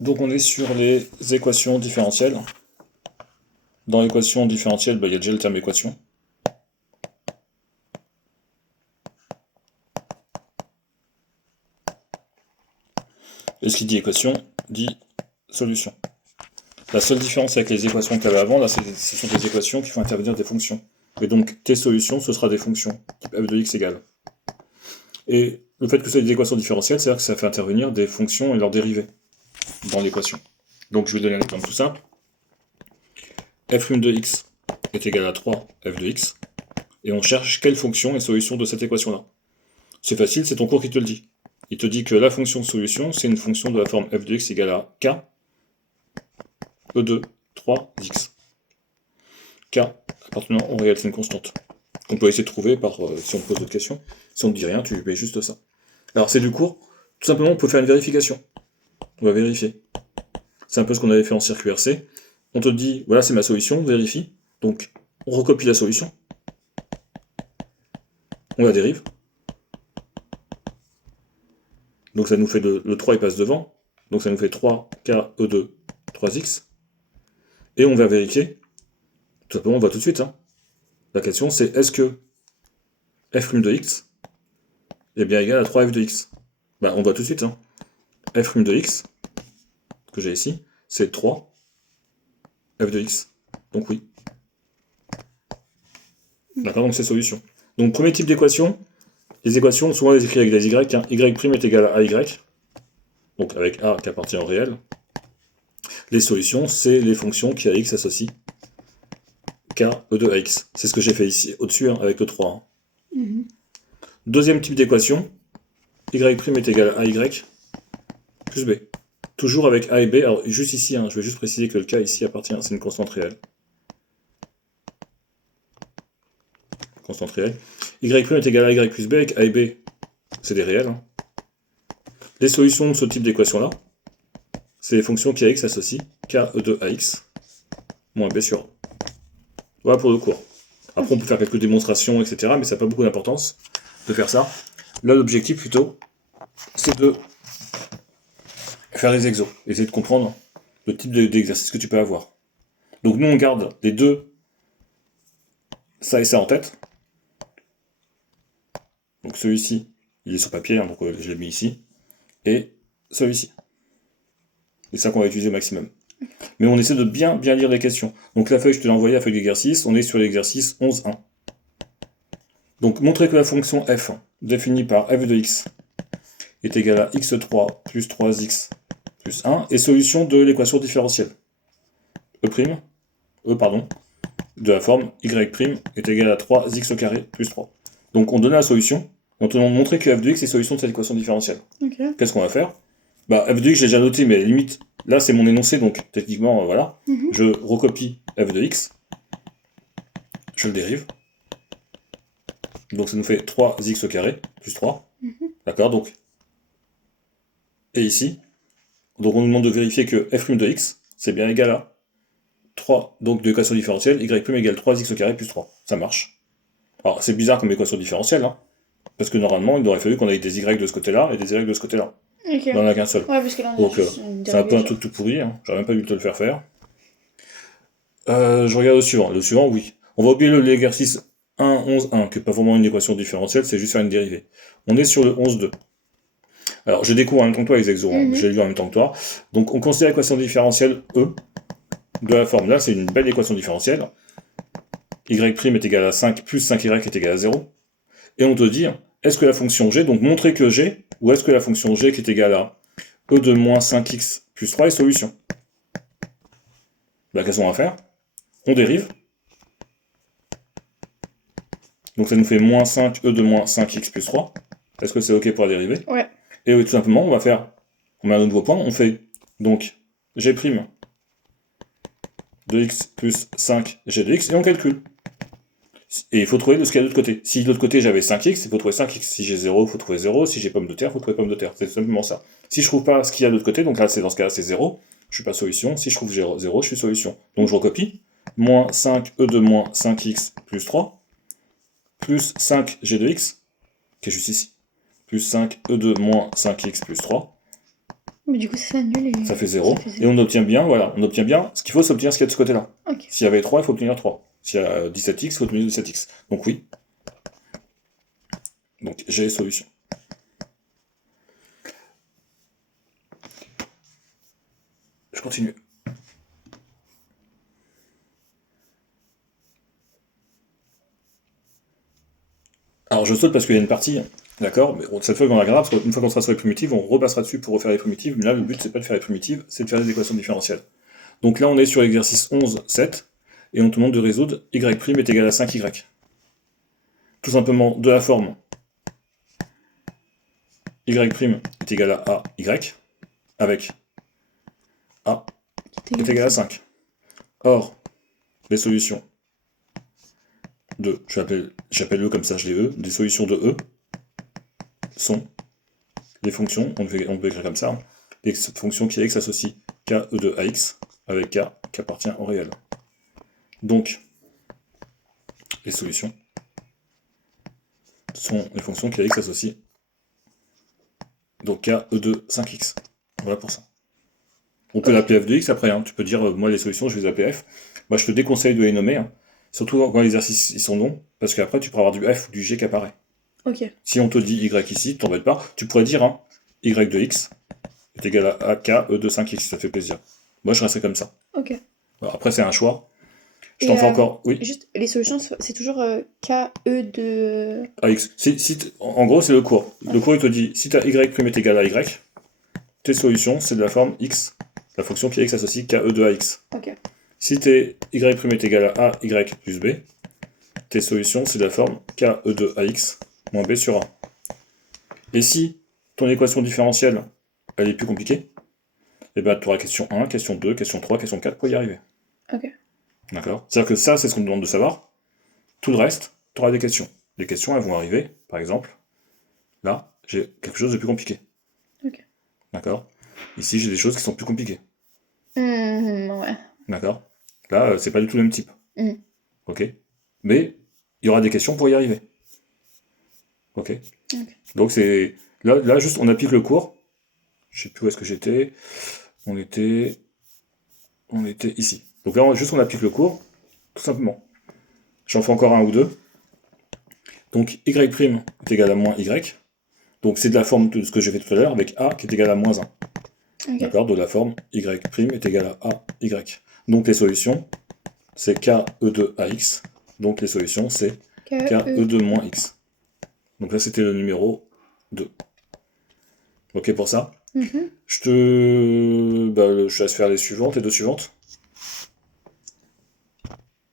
Donc on est sur les équations différentielles. Dans l'équation différentielle, il y a déjà le terme équation. Et ce qui dit équation dit solution. La seule différence avec les équations qu'il y avait avant, là, ce sont des équations qui font intervenir des fonctions. Et donc tes solutions, ce sera des fonctions, type f de x égale. Et le fait que ce soit des équations différentielles, c'est-à-dire que ça fait intervenir des fonctions et leurs dérivés dans l'équation. Donc je vais donner un exemple tout simple. f' de x est égal à 3 f de x, et on cherche quelle fonction est solution de cette équation-là. C'est facile, c'est ton cours qui te le dit. Il te dit que la fonction solution, c'est une fonction de la forme f de x égale à k e de 3x. K appartenant au réel, c'est une constante. Qu'on peut essayer de trouver par, si on te pose d'autres questions. Si on ne dit rien, tu mets juste ça. Alors c'est du cours, tout simplement on peut faire une vérification. On va vérifier. C'est un peu ce qu'on avait fait en circuit RC. On te dit, voilà c'est ma solution, vérifie. Donc on recopie la solution. On la dérive. Donc ça nous fait le 3 il passe devant. Donc ça nous fait 3k e de 3x. Et on va vérifier. Tout simplement on va tout de suite. La question c'est est-ce que f' de x est bien égal à 3f de x? On voit tout de suite. f' de x, que j'ai ici, c'est 3 f de x. Donc oui. D'accord, donc c'est solution. Donc premier type d'équation, les équations sont souvent écrites avec des y. Y' est égal à y, donc avec a qui appartient au réel. Les solutions, c'est les fonctions qui à x associent k e de ax. C'est ce que j'ai fait ici, au-dessus, avec le 3. Deuxième type d'équation, y' est égal à y plus b. Toujours avec a et b. Alors juste ici, je vais juste préciser que le k ici appartient, c'est une constante réelle. Constante réelle. Y' est égal à y plus b, avec a et b, c'est des réels. Les solutions de ce type d'équation-là, c'est les fonctions qui à x associent k e de ax moins b sur a. Voilà pour le cours. Après, on peut faire quelques démonstrations, etc., mais ça n'a pas beaucoup d'importance de faire ça. Là, l'objectif, plutôt, c'est de faire des exos, essayer de comprendre le type d'exercice que tu peux avoir. Donc nous, on garde les deux, ça et ça en tête. Donc celui-ci, il est sur papier, donc je l'ai mis ici. Et celui-ci. C'est ça qu'on va utiliser au maximum. Mais on essaie de bien lire les questions. Donc la feuille, je te l'ai envoyée, la feuille d'exercice, on est sur l'exercice 11.1. Donc montrer que la fonction f, définie par f de x, est égale à x3 plus 3x plus 1, est solution de l'équation différentielle. De la forme y' est égal à 3x carré plus 3. Donc on donne la solution, on te demande de montrer que f de x est solution de cette équation différentielle. Okay. Qu'est-ce qu'on va faire? F de x, j'ai déjà noté, mais limite, là c'est mon énoncé, donc techniquement, voilà. Je recopie f de x, je le dérive. Donc ça nous fait 3x carré plus 3. D'accord, donc. Et ici, donc on nous demande de vérifier que f' de x, c'est bien égal à 3, donc de l'équation différentielle, y' égale 3x carré plus 3. Ça marche. Alors c'est bizarre comme équation différentielle, parce que normalement il aurait fallu qu'on ait des y de ce côté-là et des y de ce côté-là. Ok. Là on a qu'un seul. Ouais, parce que là on a Donc juste une c'est un peu un dérivée. truc tout pourri, j'aurais même pas dû te le faire faire. Je regarde le suivant. Le suivant, oui. On va oublier l'exercice 1, 11, 1, qui n'est pas vraiment une équation différentielle, c'est juste faire une dérivée. On est sur le 11, 2. Alors, je découvre en même temps que toi les exos, je l'ai lu en même temps que toi. Donc, on considère l'équation différentielle E, de la forme là, c'est une belle équation différentielle. Y' est égal à 5 plus 5y est égal à 0. Et on te dit, est-ce que la fonction g, donc montrer que g, ou est-ce que la fonction g qui est égale à E de moins 5x plus 3 est solution? Qu'est-ce qu'on va faire? On dérive. Donc ça nous fait moins 5 e de moins 5x plus 3. Est-ce que c'est OK pour la dérivée? Ouais. Et oui, tout simplement, on met un nouveau point, on fait donc g' de x plus 5g de x, et on calcule. Et il faut trouver ce qu'il y a de l'autre côté. Si de l'autre côté j'avais 5x, il faut trouver 5x. Si j'ai 0, il faut trouver 0. Si j'ai pomme de terre, il faut trouver pomme de terre. C'est simplement ça. Si je trouve pas ce qu'il y a de l'autre côté, donc là, dans ce cas-là, c'est 0, je suis pas solution. Si je trouve 0, je suis solution. Donc je recopie. Moins 5e de moins 5x plus 3, plus 5g de x, qui est juste ici, plus 5e de moins 5x plus 3, Mais du coup, ça s'annule et Ça fait 0. ça fait Et 0. on obtient bien, voilà, on obtient bien. Ce qu'il faut, c'est obtenir ce qu'il y a de ce côté-là. Ok. S'il y avait 3, il faut obtenir 3. S'il y a 17x, il faut obtenir 17x. Donc oui. Donc j'ai solution. Je continue. Alors je saute parce qu'il y a une partie, d'accord, mais cette fois on la regardera, parce qu'une fois qu'on sera sur les primitives, on repassera dessus pour refaire les primitives, mais là le but c'est pas de faire les primitives, c'est de faire les équations différentielles. Donc là on est sur l'exercice 11.7, et on te demande de résoudre y' est égal à 5y. Tout simplement de la forme y' est égal à ay, avec a est égal à 5. Or, les solutions de, j'appelle E comme ça je les E, des solutions de E sont les fonctions, on peut écrire comme ça, hein, les fonctions qui x associent ke de ax avec k qui appartient au réel. Donc, les solutions sont les fonctions qui x associent donc k de 5x. Voilà pour ça. On peut l'appeler f de x après, hein. Tu peux dire, moi les solutions je les appelle f. Moi je te déconseille de les nommer, hein. Surtout quand les exercices ils sont longs, parce qu'après tu pourras avoir du f ou du g qui apparaît. Ok. Si on te dit y ici, t'embête pas, tu pourrais dire hein, y de x est égal à k de 5x, ça fait plaisir. Moi je resterai comme ça. Ok. Alors, après c'est un choix. Je Et t'en fais encore, oui. juste, les solutions, c'est toujours KE de... AX. En gros, c'est le cours. Le cours, il te dit, si ta y' est égal à y, tes solutions, c'est de la forme x, la fonction qui est x associe ke de ax. Ok. Si tes y' est égal à ay plus b, tes solutions, c'est de la forme ke de ax moins b sur a. Et si ton équation différentielle, elle est plus compliquée, eh ben, tu auras question 1, question 2, question 3, question 4 pour y arriver. Ok. D'accord? C'est-à-dire que ça, c'est ce qu'on te demande de savoir. Tout le reste, tu auras des questions. Les questions, elles vont arriver, par exemple, là, j'ai quelque chose de plus compliqué. Ok. D'accord? Ici, j'ai des choses qui sont plus compliquées. Ouais. D'accord? Là, c'est pas du tout le même type. Mm. Ok? Mais il y aura des questions pour y arriver. Ok? Ok. Donc c'est. Là, juste, on applique le cours. Je sais plus où est-ce que j'étais. On était. On était ici. Donc là, juste on applique le cours, tout simplement. J'en fais encore un ou deux. Donc y' est égal à moins y. Donc c'est de la forme de ce que j'ai fait tout à l'heure avec a qui est égal à moins 1. Ok. D'accord? De la forme y' est égal à y. Donc les solutions, c'est ke de ax. Donc les solutions, c'est ke de moins x. Donc là, c'était le numéro 2. Ok pour ça? Mhm. Je te laisse faire les suivantes, les deux suivantes.